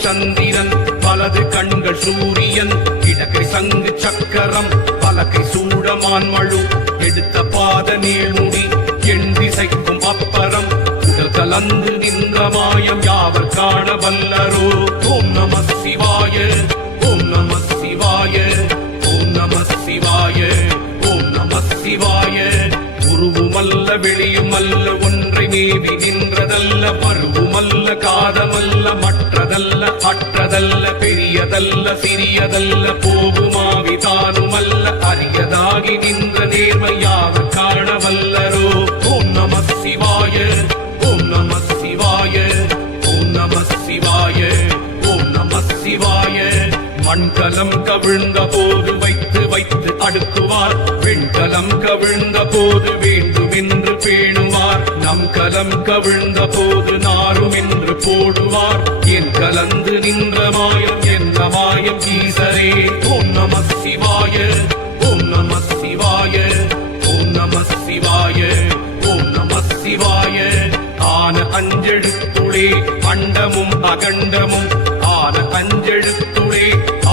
கண்கள் சந்திரன், வலது கண்கள் சூரியன், இடக்கை சங்கு சக்கரம், பலகை சூடமான் மழு, எடுத்த பாத நீழ்முடி, எண் திசைக்கும் அப்பறம், உடல் கலந்து நின்ற மாயம் யாவர் காண வல்லரோ. ஓம் நம சிவாய, ஓம் நம சிவாய, ஓம் நம சிவாய, ஓம் நம சிவாய. உருவுமல்ல வெளியுமல்ல ஒன்றை மேவி நின்றதல்ல, பருவுமல்ல காதமல்ல மற்றதல்ல அற்றதல்ல, பெரியதல்ல சிறியதல்ல, போகுமாவி தானுமல்ல, அரியதாகி நின்ற நேர்மையாக காண வல்லரோ. ஓம் நம சிவாய, ஓம் நம சிவாய, ஓம் நம சிவாய, ஓம் நம சிவாய. மண்கலம் கவிழ்ந்த போது வைத்து வைத்து அடுக்குவார், வெண்கலம் கவிழ்ந்த போது வேண்டுமென்று பேணுவார், நம் கலம் கவிழ்ந்த போது நாரும் என்று போடுவார், என் கலந்து நின்ற மாயம் என்ன மாயம் ஈசரே. ஓம் நம சிவாய, ஓம் நம சிவாய, ஓம் நம சிவாய, ஓம் நம சிவாய. ஆன அஞ்செழுத்துளே அண்டமும் அகண்டமும், ஆன அஞ்செழுத்துளே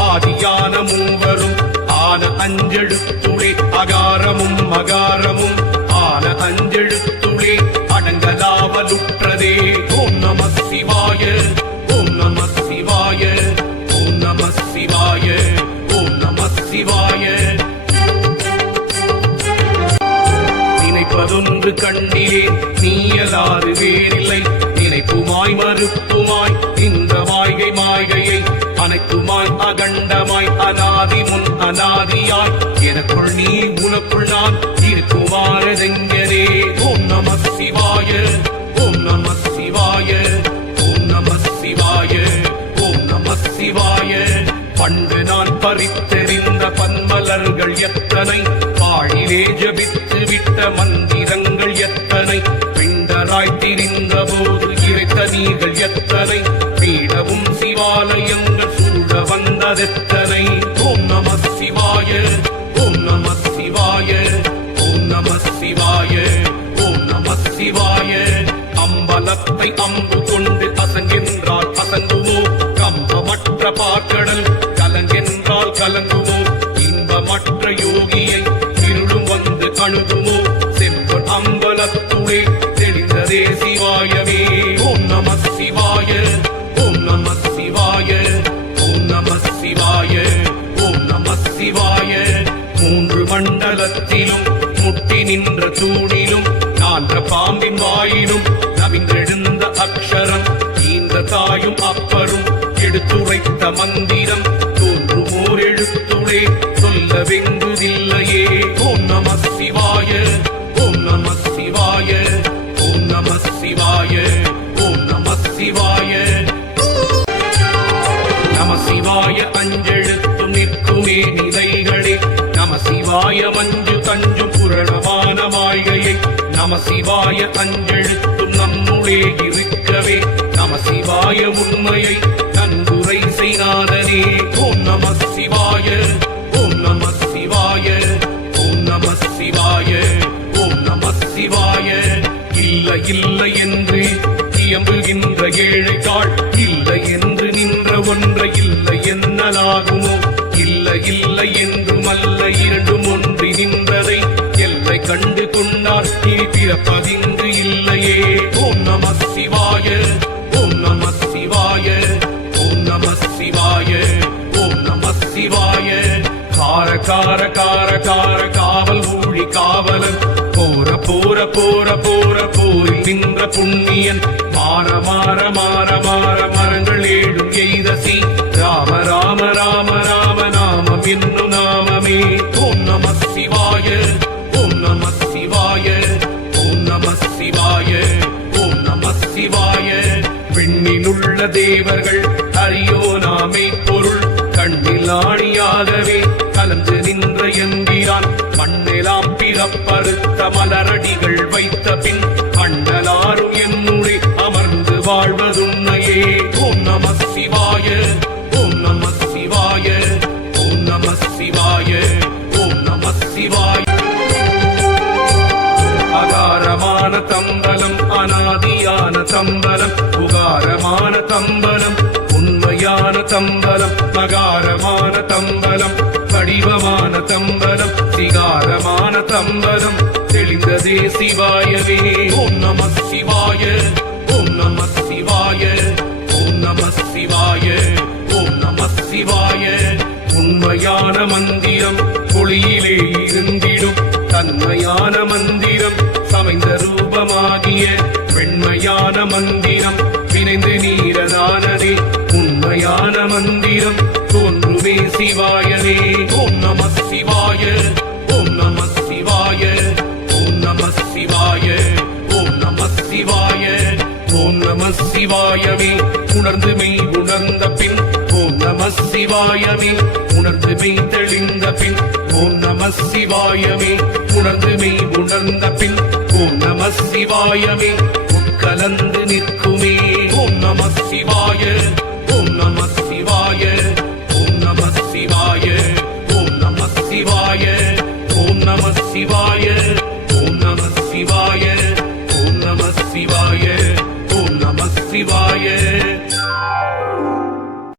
ஆதியான மூவரும், ஆன அஞ்செழுத்துளே அகாரமும் மகாரமும், ஆன அஞ்செழுத்துளே அடங்கலாவலுற்றதே. ஓம் நம சிவாய, ஓம் நம சிவாய, ஓம் நம சிவாய, ஓம் நம சிவாய. நினைப்பதொன்று கண்டிலேன் நீயலாது வேறில்லை, நினைப்புமாய் மறுப்புமாய் இந்த மாய்கை மாய்கையை, அனைத்துமாய் அகண்டமாய் அநாதி முன் அநாதியாய், எனக்குள் நீ உனக்குள் நான் இருக்குமாறதெங்கனே. ஓம் நம சிவாய, ஓம் நம சிவாய, ஓம் நம சிவாய, ஓம் நம சிவாய. பண்டு நான் பறித்தெறிந்த பன்மலர்கள் எத்தனை, பாழிலே ஜபித்து விட்ட மந்திரங்கள் எத்தனை, பிண்டராய் திரிந்த போது இறைத்த நீர்கள் எத்தனை, பீடவும் சிவாலயங்கள் சூழ வந்ததெத்தனை. ஓம் நம சிவாய, ஓம் நம சிவாய, ஓம் நம சிவாய, ஓம் நம சிவாய. அம்பலத்தை அம்பு கொண்டு அசங்கென்றால் அசங்குமோ, கம்பமற்ற பாக்கடல் கலங்கென்றால் கலங்குமோ, இன்பமற்ற யோகியை இருளும் வந்து அணுகுமோ, செம்பொன் அம்பலத்துளே தெளிந்ததே சிவாயமே. ஓம் நம சிவாய, ஓம் நம சிவாய, ஓம் நம சிவாய, ஓம் நம சிவாய. மூன்று மண்டலத்திலும் முட்டி நின்ற தூணிலும், நான்ற பாம்பின் வாயிலும் நவின்றெழுந்த அக்ஷரம், இந்த தாயும் அப்பரும் எடுத்துரைத்த மந்திரம், தோன்றுமோர் எழுத்துளே சொல்ல வெங்குதில்லையே. ஓம் நம சிவாய, ஓம் நம சிவாய, ஓம் நம சிவாய, ஓம் நம சிவாய. நம சிவாய அஞ்செழுத்தும் நிற்குமே நிலைகளே, நம சிவாய மஞ்சு தஞ்சும் புரணமான மாய்கையை, நம சிவாய அஞ்செழுத்தும் நம்முளே இருக்கவே, நம சிவாய உண்மையை நன்குரை செய்யாதனே. ஓம் நம சிவாய, ஓம் நம சிவாய, ஓம் நம சிவாய, ஓம் நம சிவாய. இல்லை இல்லை என்று இயம்புகின்ற ஏழைக்காள், இல்லை என்று நின்ற ஒன்றை இல்லை என்னலாகுமோ, இல்லை இல்லை என்றுமல்ல இரண்டும் ஒன்றி நின்றதை எல்லை கண்டு கொண்டார் இனி பிறப்பதிங்கு இல்லையே. ஓம் நம சிவாய, ஓம் நம சிவாய, ஓம் நம சிவாய, ஓம் நம சிவாய. கார கார கார கார காவல் ஊழி காவலன், போர போர போர போர போரில் நின்ற புண்ணியன், மாற மாற மாற மாற மரங்கள் ஏழும் எய்தசி, ராம ராம ராம ராம நாமம் என்னும் நாமமே. ஓம் நம சிவாய, ஓம் நம சிவாய, ஓம் நம சிவாய, ஓம் நம சிவாய. விண்ணிலுள்ள தேவர்கள் அறியோ நாமே பொருள், கண்ணில் ஆணியாகவே கலந்து நின்ற என்கிறான், மண்ணெலாம் பிறப்பறுத்த மலரடிகள் வைத்த பின் அண்ணலாரும் என்னுடே அமர்ந்து வாழ்வதுண்மையே. ஓம் நம சிவாய, ஓம் நம சிவாய, ஓம் நம சிவாய, ஓம் நம சிவாய. அகாரமான தம்பலம் அநாதியான தம்பலம், உகாரமான தம்பலம் உண்மைய தம்பலம் வடிவமான தம்பலம் சிகாரமான தம்பலம் தெளிந்ததே சிவாயவே. ஓம் நம சிவாய ஓம் நம சிவாய ஓம் நம சிவாய ஓம் நம சிவாய. உண்மையான மந்திரம் ஒளியிலே இருந்திடும் தன்மையான மந்திரம் சமைந்த ரூபமாகிய வெண்மையான மந்திரம் வினைந்து நீரதானதே உண்மையான மந்திரம் தோன்றுமே சிவாயவே. ஓம் நம சிவாய ஓம் நம சிவாய ஓம் நம சிவாய ஓம் நம சிவாய ஓம் நம சிவாயவே. உணர்ந்து மெய் உணர்ந்த பின் ஓம் நம சிவாயவே. உணர்ந்து மெய் தெளிந்த பின் ஓம் நம சிவாயவே. உணர்ந்து மெய் உணர்ந்த பின் ஓம் நம சிவாயவே. உட்கலந்து நிற்குமே. ஓம் நம சிவாய ஓம் நம சிவாய ஓம் நம சிவாய ஓம் நம சிவாய ஓம் நம சிவாய.